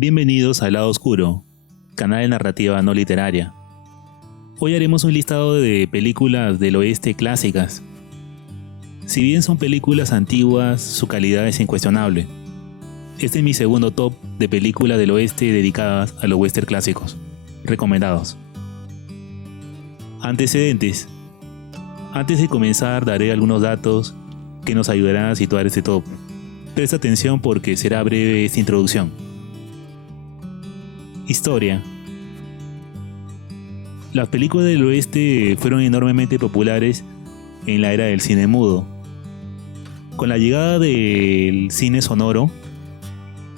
Bienvenidos al Lado Oscuro, canal de narrativa no literaria. Hoy haremos un listado de películas del oeste clásicas. Si bien son películas antiguas, su calidad es incuestionable. Este es mi segundo top de películas del oeste dedicadas a los western clásicos. Recomendados. Antecedentes. Antes de comenzar daré algunos datos que nos ayudarán a situar este top. Presta atención porque será breve esta introducción. Historia. Las películas del oeste fueron enormemente populares en la era del cine mudo. Con la llegada del cine sonoro,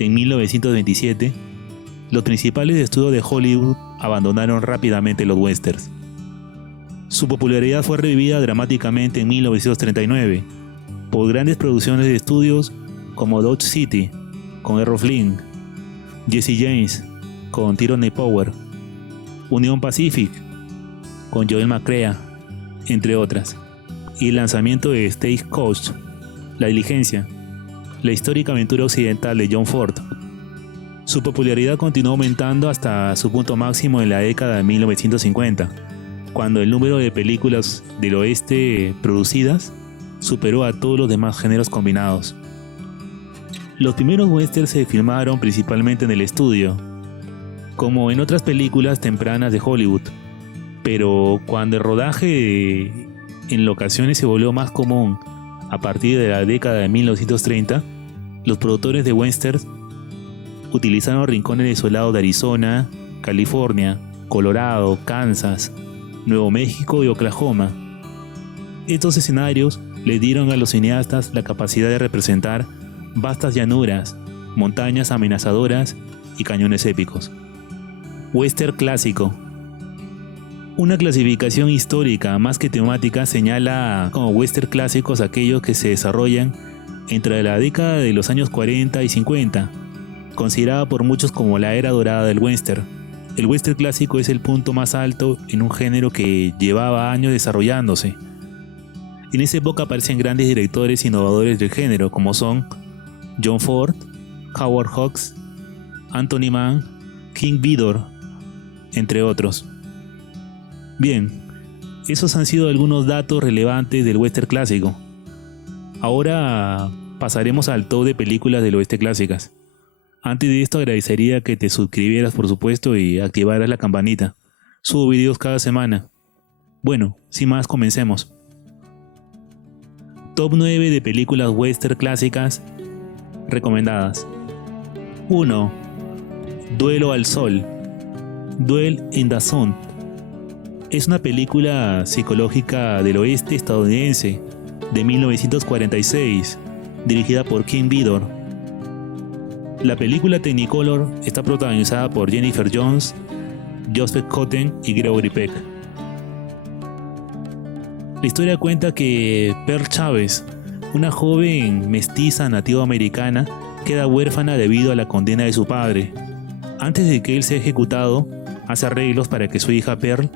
en 1927, los principales estudios de Hollywood abandonaron rápidamente los westerns. Su popularidad fue revivida dramáticamente en 1939 por grandes producciones de estudios como Dodge City con Errol Flynn, Jesse James con Tyrone Power, Union Pacific con Joel McCrea, entre otras, y el lanzamiento de Stagecoach, La Diligencia, la histórica aventura occidental de John Ford. Su popularidad continuó aumentando hasta su punto máximo en la década de 1950, cuando el número de películas del oeste producidas superó a todos los demás géneros combinados. Los primeros westerns se filmaron principalmente en el estudio, como en otras películas tempranas de Hollywood, pero cuando el rodaje en locaciones se volvió más común a partir de la década de 1930, los productores de westerns utilizaron rincones desolados de Arizona, California, Colorado, Kansas, Nuevo México y Oklahoma. Estos escenarios le dieron a los cineastas la capacidad de representar vastas llanuras, montañas amenazadoras y cañones épicos. Western clásico. Una clasificación histórica más que temática señala como western clásicos aquellos que se desarrollan entre la década de los años 40 y 50, considerada por muchos como la era dorada del western. El western clásico es el punto más alto en un género que llevaba años desarrollándose. En esa época aparecen grandes directores innovadores del género como son John Ford, Howard Hawks, Anthony Mann, King Vidor, entre otros. Bien, esos han sido algunos datos relevantes del western clásico. Ahora pasaremos al top de películas del oeste clásicas. Antes de esto agradecería que te suscribieras por supuesto y activaras la campanita. Subo videos cada semana. Bueno, sin más, comencemos. Top 9 de películas western clásicas recomendadas. 1. Duelo al Sol. Duel in the Sun. Es una película psicológica del oeste estadounidense de 1946, dirigida por King Vidor. La película Technicolor está protagonizada por Jennifer Jones, Joseph Cotten y Gregory Peck. La historia cuenta que Pearl Chávez, una joven mestiza nativa americana, queda huérfana debido a la condena de su padre. Antes de que él sea ejecutado, hace arreglos para que su hija Pearl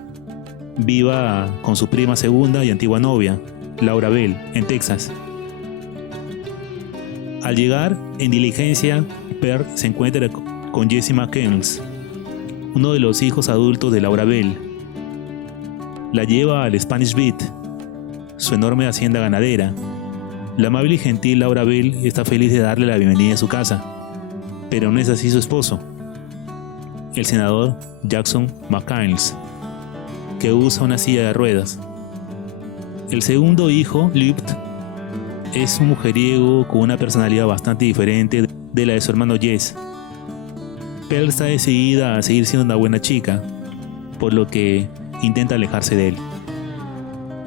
viva con su prima segunda y antigua novia, Laura Bell, en Texas. Al llegar, en diligencia, Pearl se encuentra con Jesse McCandless, uno de los hijos adultos de Laura Bell. La lleva al Spanish Beat, su enorme hacienda ganadera. La amable y gentil Laura Bell está feliz de darle la bienvenida a su casa, pero no es así su esposo, el senador Jackson McCandless, que usa una silla de ruedas. El segundo hijo, Luke, es un mujeriego con una personalidad bastante diferente de la de su hermano Jess. Pearl está decidida a seguir siendo una buena chica, por lo que intenta alejarse de él.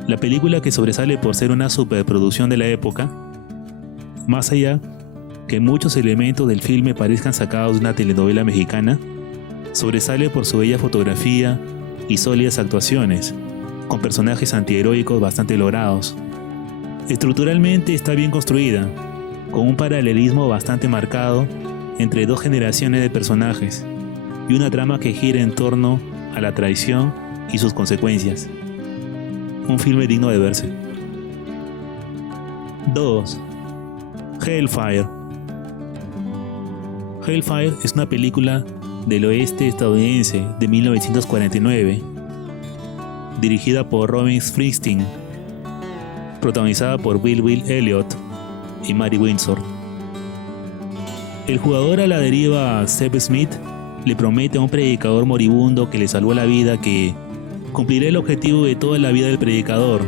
La película, que sobresale por ser una superproducción de la época, más allá que muchos elementos del filme parezcan sacados de una telenovela mexicana, sobresale por su bella fotografía y sólidas actuaciones, con personajes antiheroicos bastante logrados. Estructuralmente está bien construida, con un paralelismo bastante marcado entre dos generaciones de personajes y una trama que gira en torno a la traición y sus consecuencias. Un filme digno de verse. 2. Hellfire. Hellfire es una película del oeste estadounidense de 1949, dirigida por Robin Springsteen, protagonizada por Will Elliott y Mary Windsor. El jugador a la deriva Seb Smith le promete a un predicador moribundo que le salvó la vida que cumplirá el objetivo de toda la vida del predicador,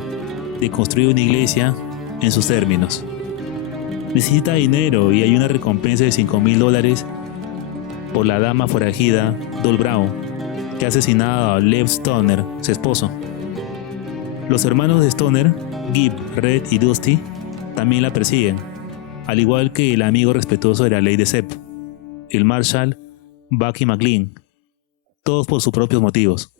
de construir una iglesia en sus términos. Necesita dinero y hay una recompensa de $5,000 por la dama forajida Doll Brown, que ha asesinado a Lev Stoner, su esposo. Los hermanos de Stoner, Gib, Red y Dusty, también la persiguen, al igual que el amigo respetuoso de la ley de Seb, el Marshal Bucky McLean, todos por sus propios motivos.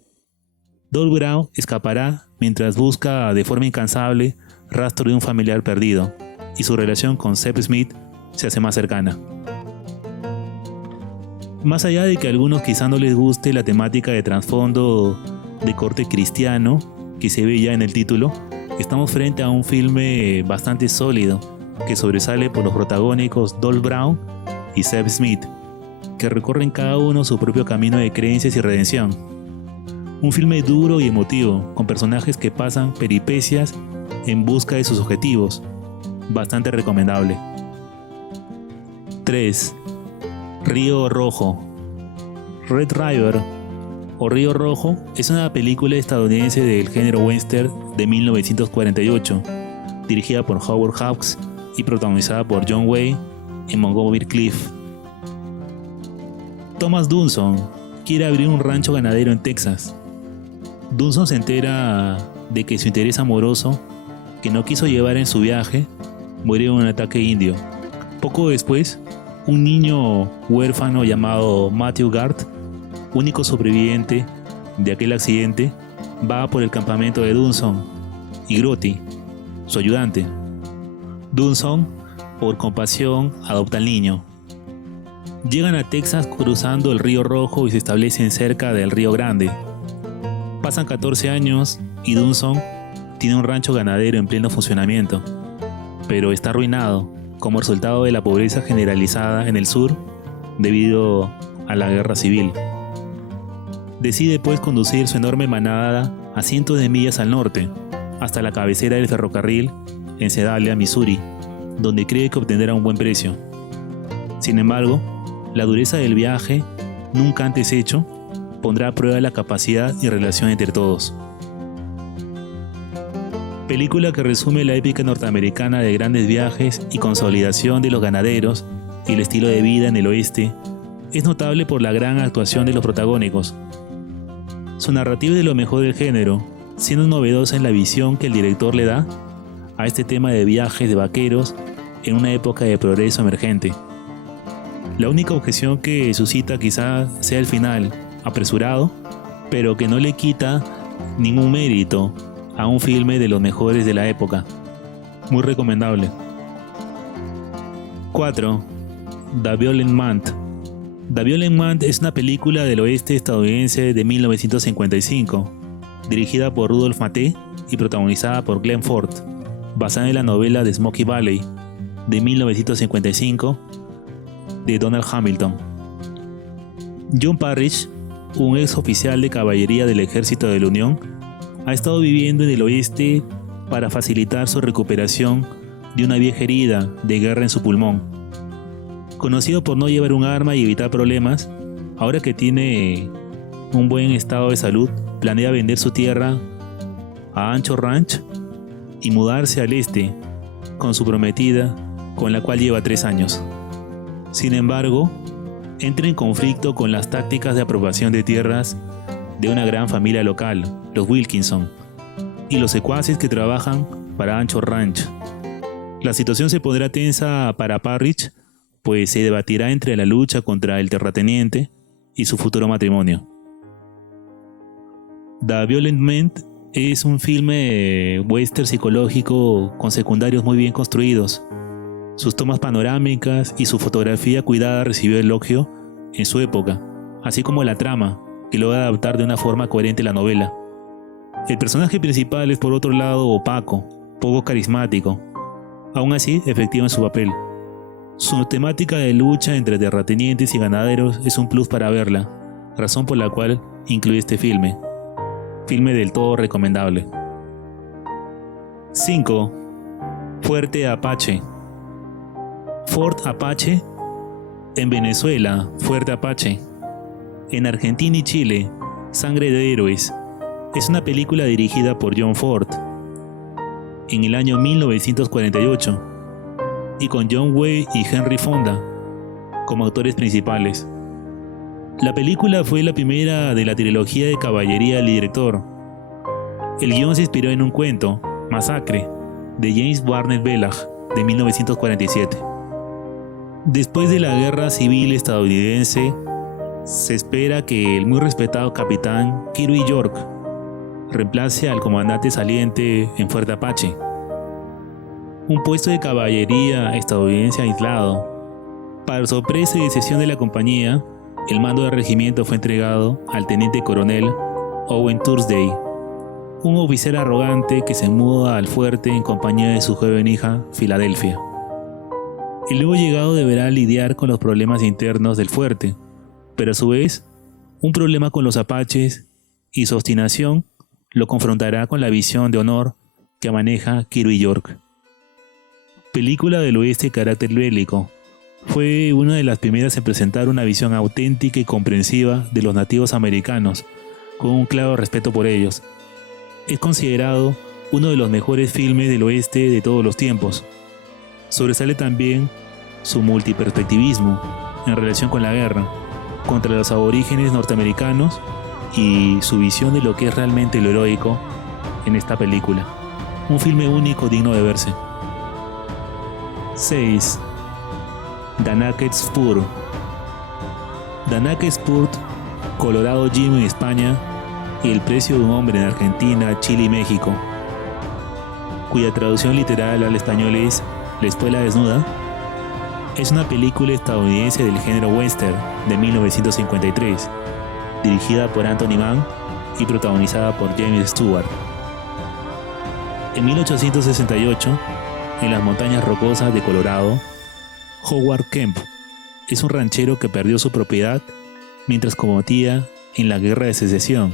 Doll Brown escapará mientras busca de forma incansable rastro de un familiar perdido, y su relación con Seb Smith se hace más cercana. Más allá de que a algunos quizá no les guste la temática de trasfondo de corte cristiano que se ve ya en el título, estamos frente a un filme bastante sólido que sobresale por los protagónicos Doll Brown y Seb Smith, que recorren cada uno su propio camino de creencias y redención. Un filme duro y emotivo, con personajes que pasan peripecias en busca de sus objetivos. Bastante recomendable. 3. Río Rojo. Red River o Río Rojo es una película estadounidense del género western de 1948, dirigida por Howard Hawks y protagonizada por John Wayne y Montgomery Clift. Thomas Dunson quiere abrir un rancho ganadero en Texas. Dunson se entera de que su interés amoroso, que no quiso llevar en su viaje, muere en un ataque indio. Poco después, un niño huérfano llamado Matthew Gart, único sobreviviente de aquel accidente, va por el campamento de Dunson y Grotty, su ayudante. Dunson, por compasión, adopta al niño. Llegan a Texas cruzando el Río Rojo y se establecen cerca del Río Grande. Pasan 14 años y Dunson tiene un rancho ganadero en pleno funcionamiento, pero está arruinado como resultado de la pobreza generalizada en el sur debido a la guerra civil. Decide pues conducir su enorme manada a cientos de millas al norte, hasta la cabecera del ferrocarril en Sedalia, Missouri, donde cree que obtendrá un buen precio. Sin embargo, la dureza del viaje, nunca antes hecho, pondrá a prueba la capacidad y relación entre todos. Película que resume la épica norteamericana de grandes viajes y consolidación de los ganaderos y el estilo de vida en el oeste, es notable por la gran actuación de los protagónicos. Su narrativa es de lo mejor del género, siendo novedosa en la visión que el director le da a este tema de viajes de vaqueros en una época de progreso emergente. La única objeción que suscita quizá sea el final, apresurado, pero que no le quita ningún mérito a un filme de los mejores de la época. Muy recomendable. 4. The Violent Man. The Violent Man es una película del oeste estadounidense de 1955, dirigida por Rudolph Maté y protagonizada por Glenn Ford, basada en la novela de Smoky Valley de 1955 de Donald Hamilton. John Parrish, un ex oficial de caballería del Ejército de la Unión, ha estado viviendo en el oeste para facilitar su recuperación de una vieja herida de guerra en su pulmón. Conocido por no llevar un arma y evitar problemas, ahora que tiene un buen estado de salud, planea vender su tierra a Ancho Ranch y mudarse al este con su prometida, con la cual lleva 3 años. Sin embargo, entra en conflicto con las tácticas de apropiación de tierras de una gran familia local, los Wilkinson, y los secuaces que trabajan para Ancho Ranch. La situación se pondrá tensa para Parrish, pues se debatirá entre la lucha contra el terrateniente y su futuro matrimonio. The Violent Man es un filme western psicológico con secundarios muy bien construidos. Sus tomas panorámicas y su fotografía cuidada recibió elogio en su época, así como la trama, que logra adaptar de una forma coherente la novela. El personaje principal es por otro lado opaco, poco carismático, aún así efectivo en su papel. Su temática de lucha entre terratenientes y ganaderos es un plus para verla, razón por la cual incluye este filme. Filme del todo recomendable. 5. Fuerte Apache. Fort Apache. En Venezuela, Fuerte Apache. En Argentina y Chile, Sangre de Héroes. Es una película dirigida por John Ford en el año 1948 y con John Wayne y Henry Fonda como actores principales. La película fue la primera de la trilogía de caballería del director. El guion se inspiró en un cuento, Masacre, de James Barnett Bellag, de 1947. Después de la Guerra Civil estadounidense, se espera que el muy respetado capitán Kirby York reemplace al comandante saliente en Fuerte Apache, un puesto de caballería estadounidense aislado. Para sorpresa y decisión de la compañía, el mando del regimiento fue entregado al teniente coronel Owen Thursday, un oficial arrogante que se muda al fuerte en compañía de su joven hija, Filadelfia. El nuevo llegado deberá lidiar con los problemas internos del fuerte, pero a su vez, un problema con los apaches y su obstinación lo confrontará con la visión de honor que maneja Kirby York. Película del oeste de carácter bélico. Fue una de las primeras en presentar una visión auténtica y comprensiva de los nativos americanos, con un claro respeto por ellos. Es considerado uno de los mejores filmes del oeste de todos los tiempos. Sobresale también su multiperspectivismo en relación con la guerra, contra los aborígenes norteamericanos y su visión de lo que es realmente lo heroico en esta película. Un filme único digno de verse. 6. The Naked Spur. The Naked Spur, Colorado Gym en España y El precio de un hombre en Argentina, Chile y México, cuya traducción literal al español es La espuela desnuda, es una película estadounidense del género western de 1953, dirigida por Anthony Mann y protagonizada por James Stewart. En 1868, en las montañas rocosas de Colorado, Howard Kemp es un ranchero que perdió su propiedad mientras combatía en la Guerra de Secesión.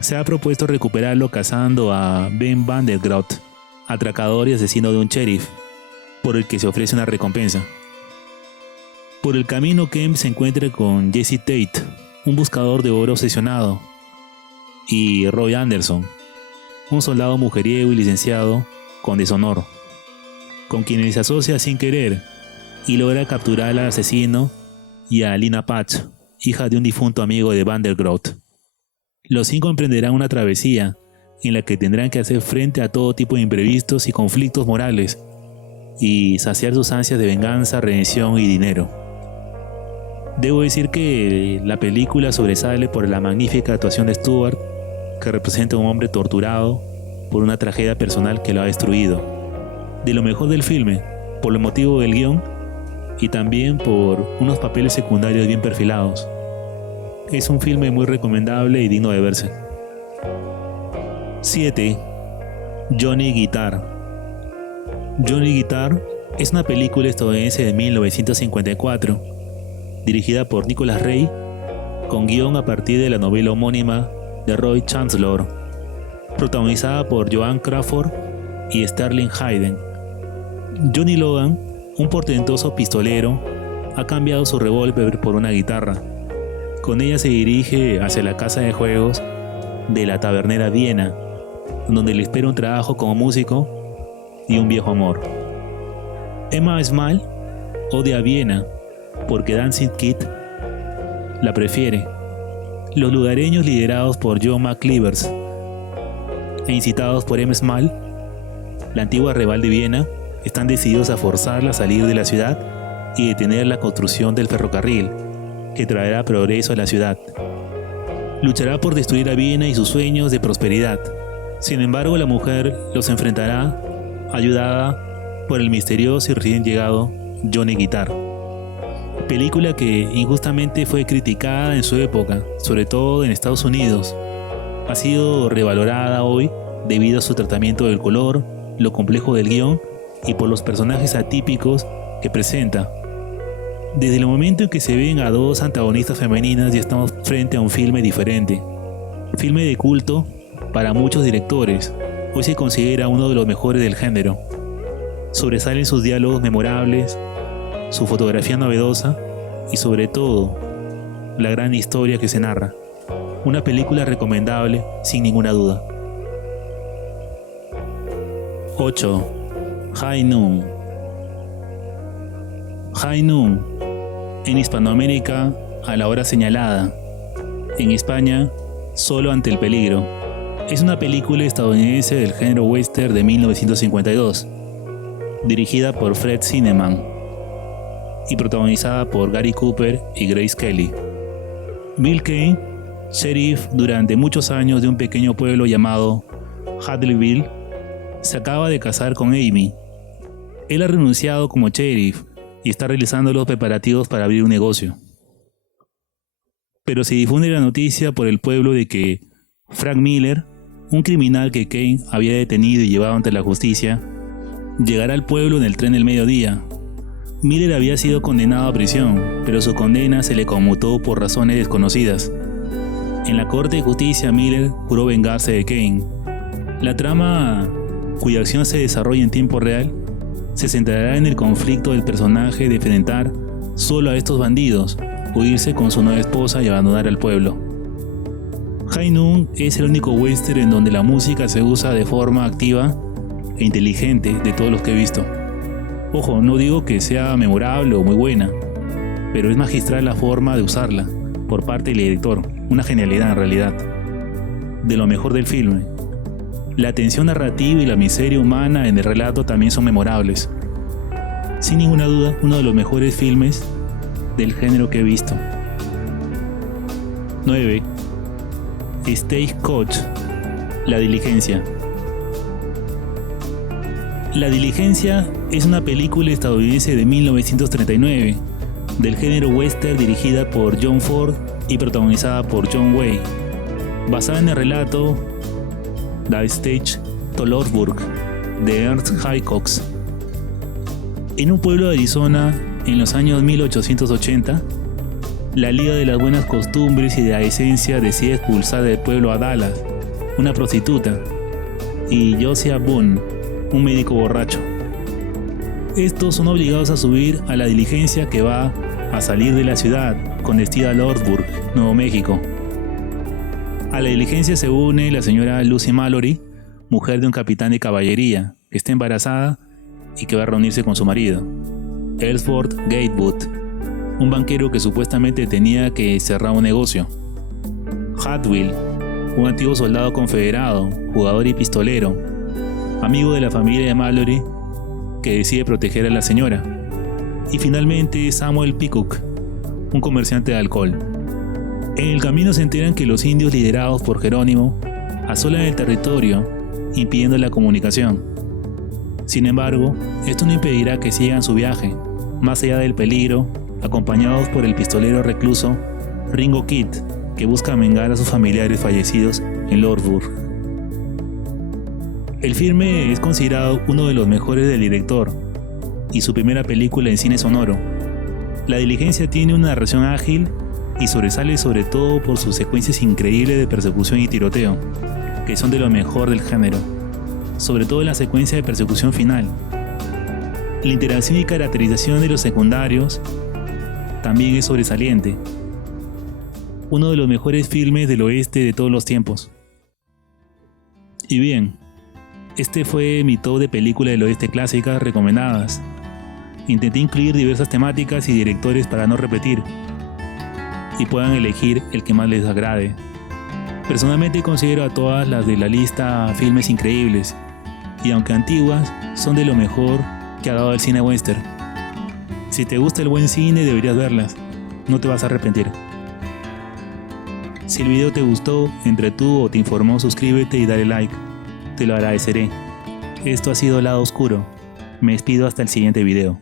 Se ha propuesto recuperarlo cazando a Ben Vandergroat, atracador y asesino de un sheriff, por el que se ofrece una recompensa. Por el camino, Kemp se encuentra con Jesse Tate, un buscador de oro obsesionado, y Roy Anderson, un soldado mujeriego y licenciado con deshonor, con quienes se asocia sin querer y logra capturar al asesino y a Lina Patch, hija de un difunto amigo de Vandergroat. Los 5 emprenderán una travesía en la que tendrán que hacer frente a todo tipo de imprevistos y conflictos morales y saciar sus ansias de venganza, redención y dinero. Debo decir que la película sobresale por la magnífica actuación de Stewart, que representa a un hombre torturado por una tragedia personal que lo ha destruido. De lo mejor del filme, por el motivo del guión y también por unos papeles secundarios bien perfilados. Es un filme muy recomendable y digno de verse. 7. Johnny Guitar. Johnny Guitar es una película estadounidense de 1954, dirigida por Nicholas Ray, con guión a partir de la novela homónima de Roy Chancellor, protagonizada por Joan Crawford y Sterling Hayden. Johnny Logan, un portentoso pistolero, ha cambiado su revólver por una guitarra. Con ella se dirige hacia la casa de juegos de la tabernera Viena, donde le espera un trabajo como músico y un viejo amor. Emma Small odia a Viena porque Dancing Kid la prefiere. Los lugareños, liderados por John McClevers e incitados por Emma Small, la antigua rival de Viena, están decididos a forzarla a salir de la ciudad y detener la construcción del ferrocarril, que traerá progreso a la ciudad. Luchará por destruir a Viena y sus sueños de prosperidad. Sin embargo, la mujer los enfrentará, ayudada por el misterioso y recién llegado Johnny Guitar. Película que injustamente fue criticada en su época, sobre todo en Estados Unidos. Ha sido revalorada hoy debido a su tratamiento del color, lo complejo del guión y por los personajes atípicos que presenta. Desde el momento en que se ven a dos antagonistas femeninas ya estamos frente a un filme diferente. Filme de culto para muchos directores, hoy se considera uno de los mejores del género. Sobresalen sus diálogos memorables, su fotografía novedosa y sobre todo, la gran historia que se narra. Una película recomendable sin ninguna duda. 8. High Noon. High Noon, en Hispanoamérica, a la hora señalada. En España, Solo ante el peligro. Es una película estadounidense del género western de 1952, dirigida por Fred Zinnemann y protagonizada por Gary Cooper y Grace Kelly. Bill Kane, sheriff durante muchos años de un pequeño pueblo llamado Hadleyville, se acaba de casar con Amy. Él ha renunciado como sheriff y está realizando los preparativos para abrir un negocio. Pero se difunde la noticia por el pueblo de que Frank Miller, un criminal que Kane había detenido y llevado ante la justicia, llegará al pueblo en el tren del mediodía. Miller había sido condenado a prisión, pero su condena se le conmutó por razones desconocidas. En la Corte de Justicia, Miller juró vengarse de Kane. La trama, cuya acción se desarrolla en tiempo real, se centrará en el conflicto del personaje de enfrentar solo a estos bandidos, o irse con su nueva esposa y abandonar el pueblo. High Noon es el único western en donde la música se usa de forma activa e inteligente de todos los que he visto. Ojo, no digo que sea memorable o muy buena, pero es magistral la forma de usarla por parte del director, una genialidad en realidad. De lo mejor del filme. La tensión narrativa y la miseria humana en el relato también son memorables. Sin ninguna duda, uno de los mejores filmes del género que he visto. 9. Stagecoach, La Diligencia. La Diligencia es una película estadounidense de 1939, del género western, dirigida por John Ford y protagonizada por John Wayne, basada en el relato The Stage to Lordsburg de Ernest Hitchcock. En un pueblo de Arizona, en los años 1880, la Liga de las Buenas Costumbres y de la Decencia decide expulsar del pueblo a Dallas, una prostituta, y Josiah Boone, un médico borracho. Estos son obligados a subir a la diligencia que va a salir de la ciudad con destino a Lordsburg, Nuevo México. A la diligencia se une la señora Lucy Mallory, mujer de un capitán de caballería, que está embarazada y que va a reunirse con su marido, Ellsworth Gatewood, un banquero que supuestamente tenía que cerrar un negocio. Hatfield, un antiguo soldado confederado, jugador y pistolero, amigo de la familia de Mallory, que decide proteger a la señora. Y finalmente Samuel Peacock, un comerciante de alcohol. En el camino se enteran que los indios liderados por Jerónimo asolan el territorio, impidiendo la comunicación. Sin embargo, esto no impedirá que sigan su viaje, más allá del peligro, acompañados por el pistolero recluso Ringo Kid, que busca vengar a sus familiares fallecidos en Lordsburg. El filme es considerado uno de los mejores del director y su primera película en cine sonoro. La Diligencia tiene una narración ágil y sobresale sobre todo por sus secuencias increíbles de persecución y tiroteo, que son de lo mejor del género, sobre todo en la secuencia de persecución final. La interacción y caracterización de los secundarios también es sobresaliente. Uno de los mejores filmes del oeste de todos los tiempos. Y bien, este fue mi top de películas del oeste clásicas recomendadas. Intenté incluir diversas temáticas y directores para no repetir, y puedan elegir el que más les agrade. Personalmente considero a todas las de la lista filmes increíbles, y aunque antiguas, son de lo mejor que ha dado el cine western. Si te gusta el buen cine, deberías verlas, no te vas a arrepentir. Si el video te gustó, entretuvo o te informó, suscríbete y dale like, te lo agradeceré. Esto ha sido Lado Oscuro, me despido hasta el siguiente video.